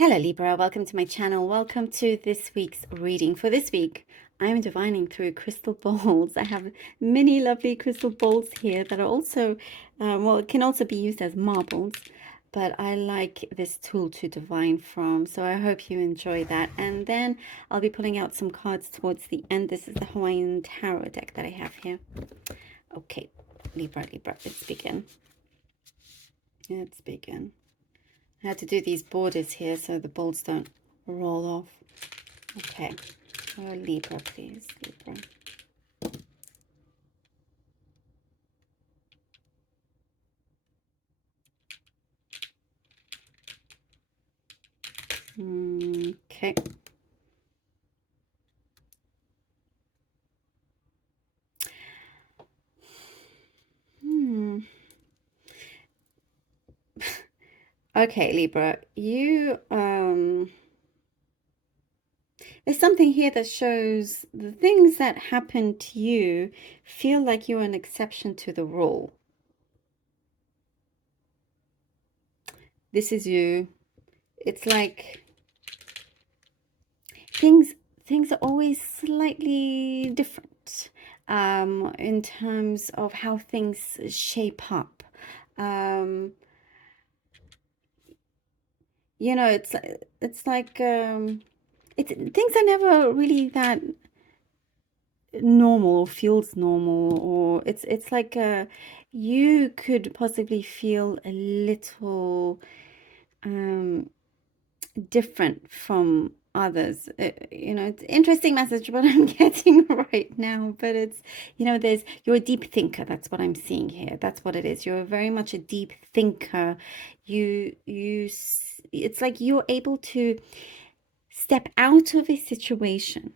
Hello Libra, welcome to my channel. Welcome to this week's reading. For this week, I'm divining through crystal balls. I have many lovely crystal balls here that are also, well, it can also be used as marbles, but I like this tool to divine from. So I hope you enjoy that. And then I'll be pulling out some cards towards the end. This is the Hawaiian Tarot deck that I have here. Okay, Libra, let's begin. Let's begin. I had to do these borders here so the bolts don't roll off. Okay. Oh, Libra, please. Libra. Okay. Okay, Libra. There's something here that shows the things that happen to you feel like you're an exception to the rule. This is you. It's like things are always slightly different in terms of how things shape up. You know, it's like things are never really that normal, feels normal, or it's like you could possibly feel a little different from others. You know, it's an interesting message what I'm getting right now, but it's, you know, you're a deep thinker. That's what I'm seeing here. That's what it is. You're very much a deep thinker. It's like you're able to step out of a situation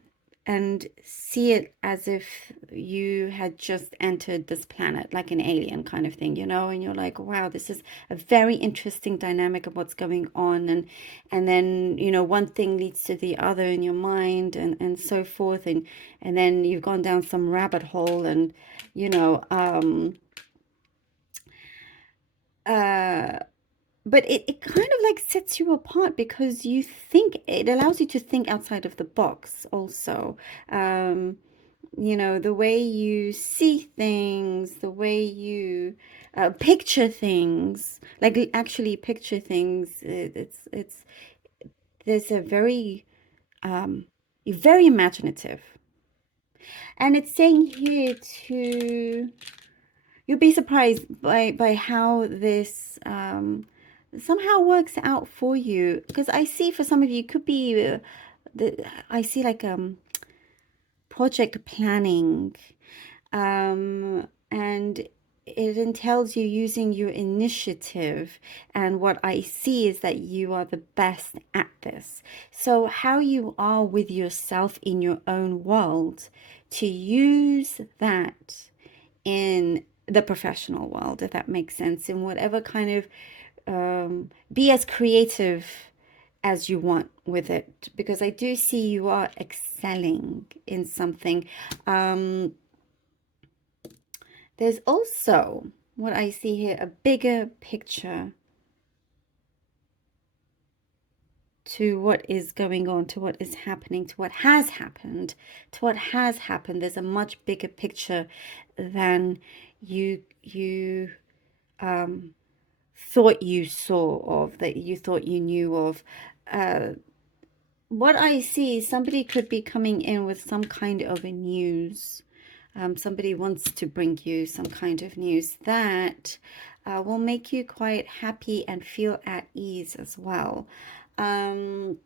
and see it as if you had just entered this planet, like an alien kind of thing, you know, and you're like, wow, this is a very interesting dynamic of what's going on. And then, you know, one thing leads to the other in your mind and so forth. And then you've gone down some rabbit hole and, you know, but it kind of like sets you apart because you think it allows you to think outside of the box also. You know, the way you see things, the way you picture things, like actually picture things. There's a you're very imaginative. And it's saying here to, you'll be surprised by how this somehow works out for you, because I see for some of you could be I see like project planning, and it entails you using your initiative, and what I see is that you are the best at this. So how you are with yourself in your own world, to use that in the professional world, if that makes sense, in whatever kind of be as creative as you want with it, because I do see you are excelling in something. There's also, what I see here, a bigger picture to what is going on, to what is happening, to what has happened, There's a much bigger picture than you thought you saw of, that you thought you knew of. What I see, somebody could be coming in with some kind of a news. Somebody wants to bring you some kind of news that will make you quite happy and feel at ease as well. I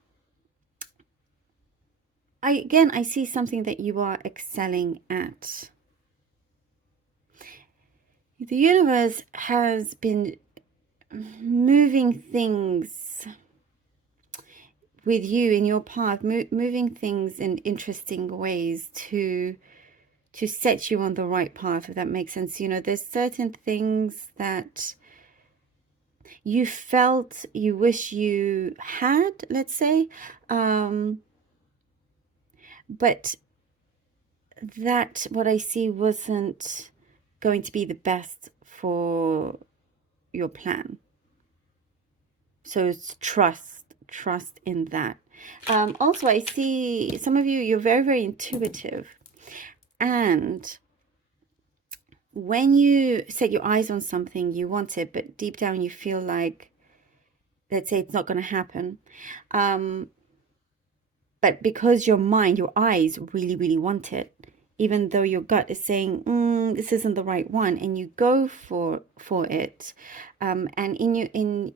see something that you are excelling at. The universe has been moving things with you in your path, moving things in interesting ways to set you on the right path, if that makes sense. You know, there's certain things that you felt you wish you had, let's say, but that, what I see, wasn't going to be the best for your plan. So it's trust trust in that. Also, I see some of you, you're very, very intuitive. And when you set your eyes on something, you want it, but deep down you feel like, let's say, it's not going to happen. But because your mind, your eyes really, really want it, even though your gut is saying, this isn't the right one, and you go for it. And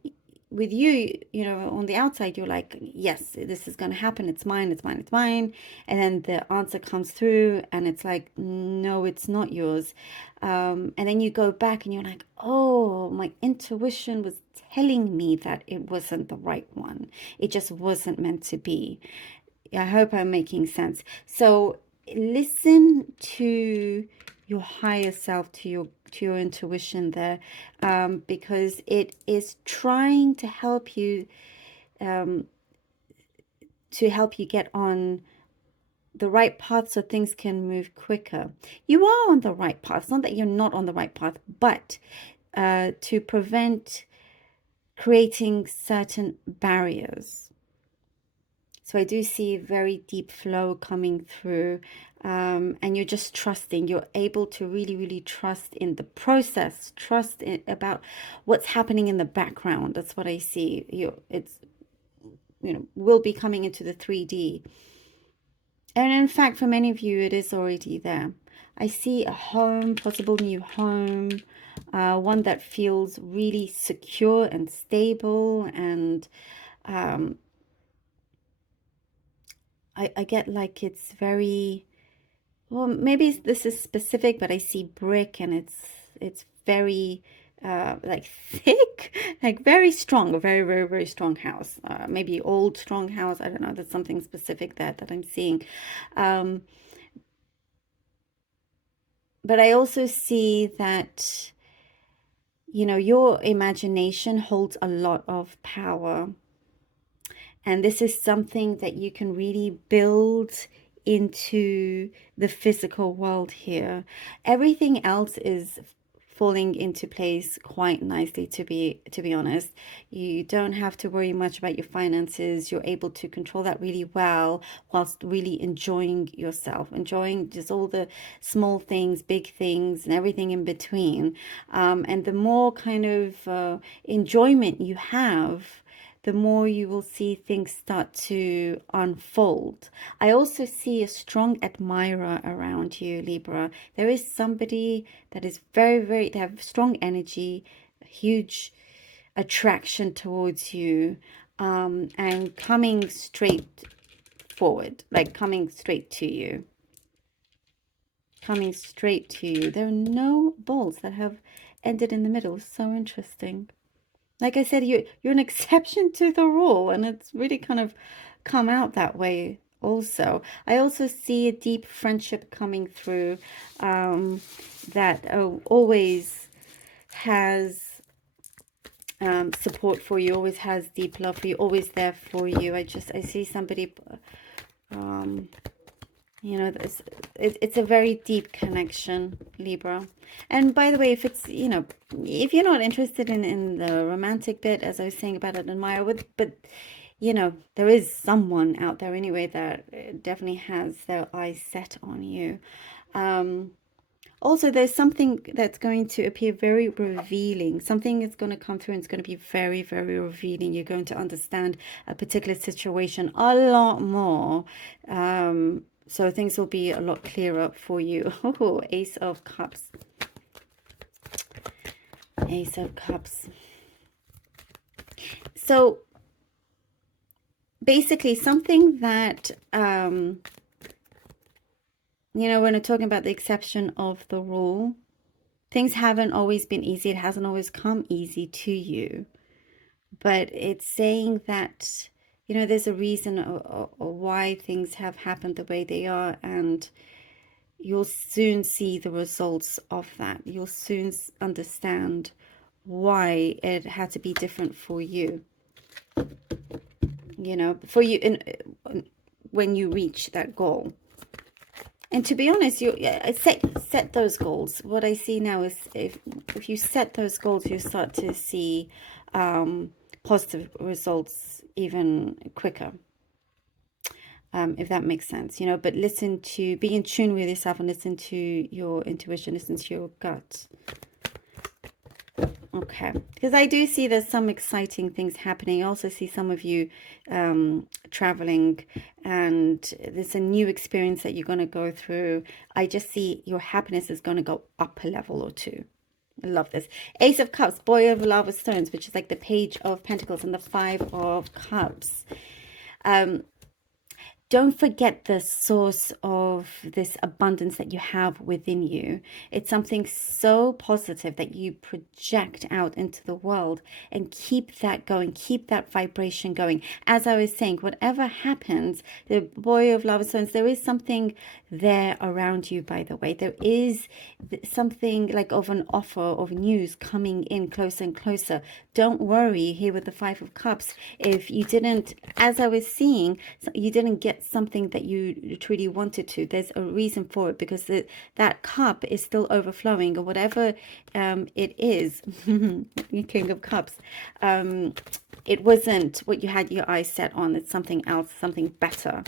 with you, you know, on the outside, you're like, yes, this is going to happen. It's mine, it's mine, it's mine. And then the answer comes through and it's like, no, it's not yours. And then you go back and you're like, oh, my intuition was telling me that it wasn't the right one. It just wasn't meant to be. I hope I'm making sense. So listen to your higher self, to your intuition there, because it is trying to help you get on the right path so things can move quicker. You are on the right path. It's not that you're not on the right path, but to prevent creating certain barriers. So I do see very deep flow coming through, and you're just trusting. You're able to really, really trust in the process, trust about what's happening in the background. That's what I see. Will be coming into the 3D. And in fact, for many of you, it is already there. I see a home, possible new home, one that feels really secure and stable, and I get like it's very, well, maybe this is specific, but I see brick and it's very like thick, like very strong, a very, very, very strong house. Maybe old, strong house. I don't know. There's something specific that I'm seeing. But I also see that, you know, your imagination holds a lot of power. And this is something that you can really build into the physical world here. Everything else is falling into place quite nicely, to be honest. You don't have to worry much about your finances. You're able to control that really well, whilst really enjoying yourself, enjoying just all the small things, big things, and everything in between. And the more kind of enjoyment you have, the more you will see things start to unfold. I also see a strong admirer around you, Libra. There is somebody that is very, very, they have strong energy, huge attraction towards you, and coming straight forward, like coming straight to you. Coming straight to you. There are no balls that have ended in the middle. So interesting. Like I said, you're an exception to the rule, and it's really kind of come out that way also. I also see a deep friendship coming through that always has support for you, always has deep love for you, always there for you. I see somebody, you know, it's a very deep connection, Libra. And by the way, if it's, you know, if you're not interested in the romantic bit, as I was saying about an admirer, but, you know, there is someone out there anyway that definitely has their eyes set on you. Also, there's something that's going to appear very revealing. Something is going to come through and it's going to be very, very revealing. You're going to understand a particular situation a lot more. So things will be a lot clearer for you. Oh, Ace of Cups. Ace of Cups. So basically something that, you know, when we're talking about the exception of the rule, things haven't always been easy. It hasn't always come easy to you. But it's saying that, you know, there's a reason why things have happened the way they are, and you'll soon see the results of that. You'll soon understand why it had to be different for you. You know, for you when you reach that goal. And to be honest, you set those goals. What I see now is if you set those goals, you start to see positive results even quicker. If that makes sense, you know, but listen to, be in tune with yourself and listen to your intuition, listen to your gut. Okay, because I do see there's some exciting things happening. I also see some of you traveling, and there's a new experience that you're going to go through. I just see your happiness is going to go up a level or two. I love this. Ace of Cups, Boy of Lava Stones, which is like the Page of Pentacles, and the Five of Cups. Don't forget the source of this abundance that you have within you. It's something so positive that you project out into the world, and keep that going, keep that vibration going. As I was saying, whatever happens, the Boy of Lava Stones, there is something there around you, by the way. There is something like of an offer of news coming in closer and closer. Don't worry here with the Five of Cups. If you didn't, as I was seeing, you didn't get something that you truly wanted to, there's a reason for it, because that cup is still overflowing, or whatever it is. King of Cups, it wasn't what you had your eyes set on. It's something else, something better.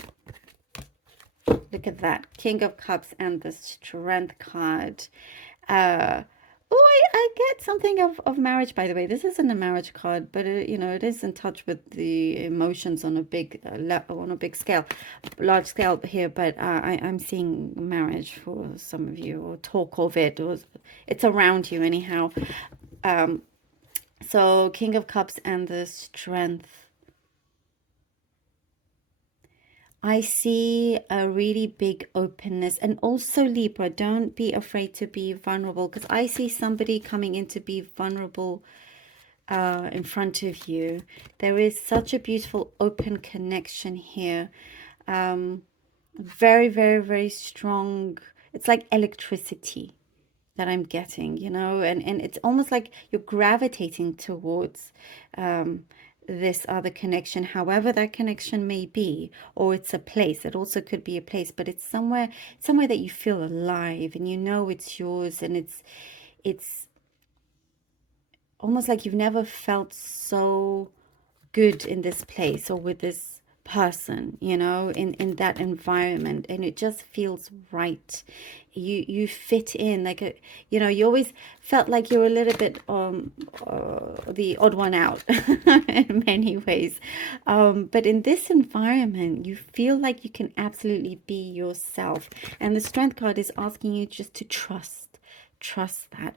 Look at that, King of Cups and the Strength card. Oh, I get something of marriage, by the way. This isn't a marriage card, but you know, it is in touch with the emotions on a big scale, large scale here. But I'm seeing marriage for some of you, or talk of it, or it's around you anyhow. So King of Cups and the Strength. I see a really big openness. And also, Libra, don't be afraid to be vulnerable, because I see somebody coming in to be vulnerable in front of you. There is such a beautiful open connection here. Very, very, very strong. It's like electricity that I'm getting, you know, and it's almost like you're gravitating towards this other connection, however that connection may be, or it's a place. It also could be a place, but it's somewhere that you feel alive, and you know it's yours, and it's almost like you've never felt so good in this place, or with this person, you know, in that environment, and it just feels right. You fit in, like a, you know, you always felt like you're a little bit the odd one out in many ways, but in this environment you feel like you can absolutely be yourself. And the Strength card is asking you just to trust that,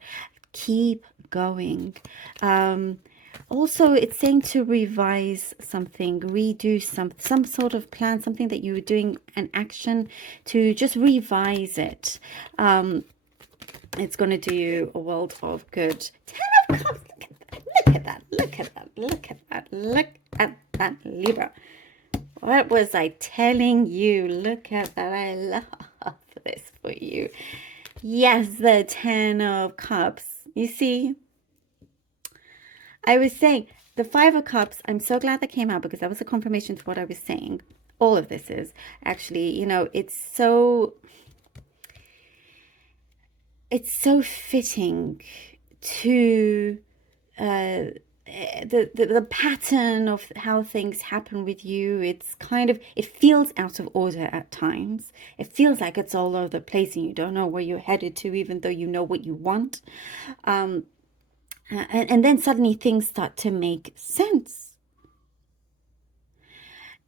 keep going. Also, it's saying to revise something, redo some sort of plan, something that you were doing, an action, to just revise it. It's going to do you a world of good. Ten of Cups. Look at that. Look at that. Look at that. Look at that, Libra. What was I telling you? Look at that. I love this for you. Yes, the Ten of Cups. You see? I was saying the Five of Cups, I'm so glad that came out, because that was a confirmation to what I was saying. All of this is actually, you know, it's so fitting to the pattern of how things happen with you. It's kind of, it feels out of order at times. It feels like it's all over the place, and you don't know where you're headed to, even though you know what you want. And then suddenly things start to make sense.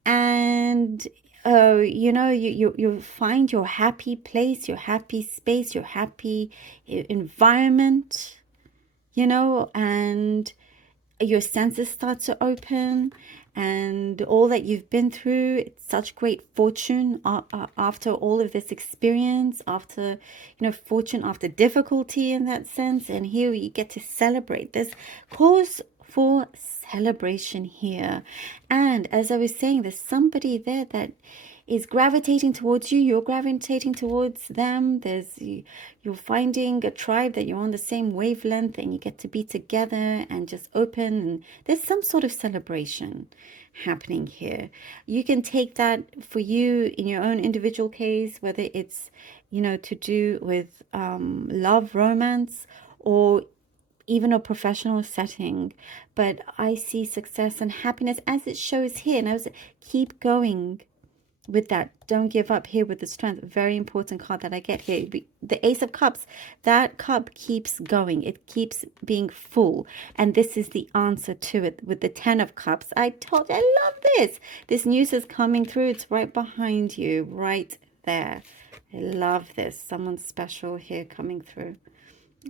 And you know, you find your happy place, your happy space, your happy environment, you know, and your senses start to open, and all that you've been through, it's such great fortune after all of this experience, after, you know, fortune after difficulty in that sense. And here you get to celebrate. There's cause for celebration here. And as I was saying, there's somebody there that is gravitating towards you, you're gravitating towards them. You're finding a tribe that you're on the same wavelength, and you get to be together and just open, and there's some sort of celebration happening here. You can take that for you in your own individual case, whether it's, you know, to do with love, romance, or even a professional setting. But I see success and happiness as it shows here. And I was keep going with that. Don't give up here with the strength. Very important card that I get here. The Ace of Cups, that cup keeps going. It keeps being full. And this is the answer to it with the 10 of Cups. I love this. This news is coming through. It's right behind you, right there. I love this. Someone special here coming through.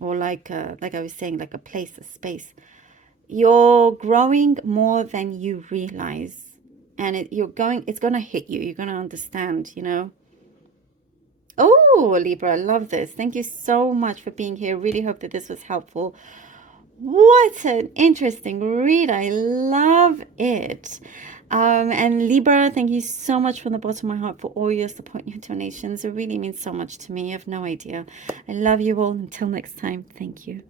Or like I was saying, like a place, a space. You're growing more than you realize. And it's going to hit you. You're going to understand, you know. Oh, Libra, I love this. Thank you so much for being here. Really hope that this was helpful. What an interesting read. I love it. And Libra, thank you so much from the bottom of my heart for all your support and your donations. It really means so much to me. You have no idea. I love you all. Until next time, thank you.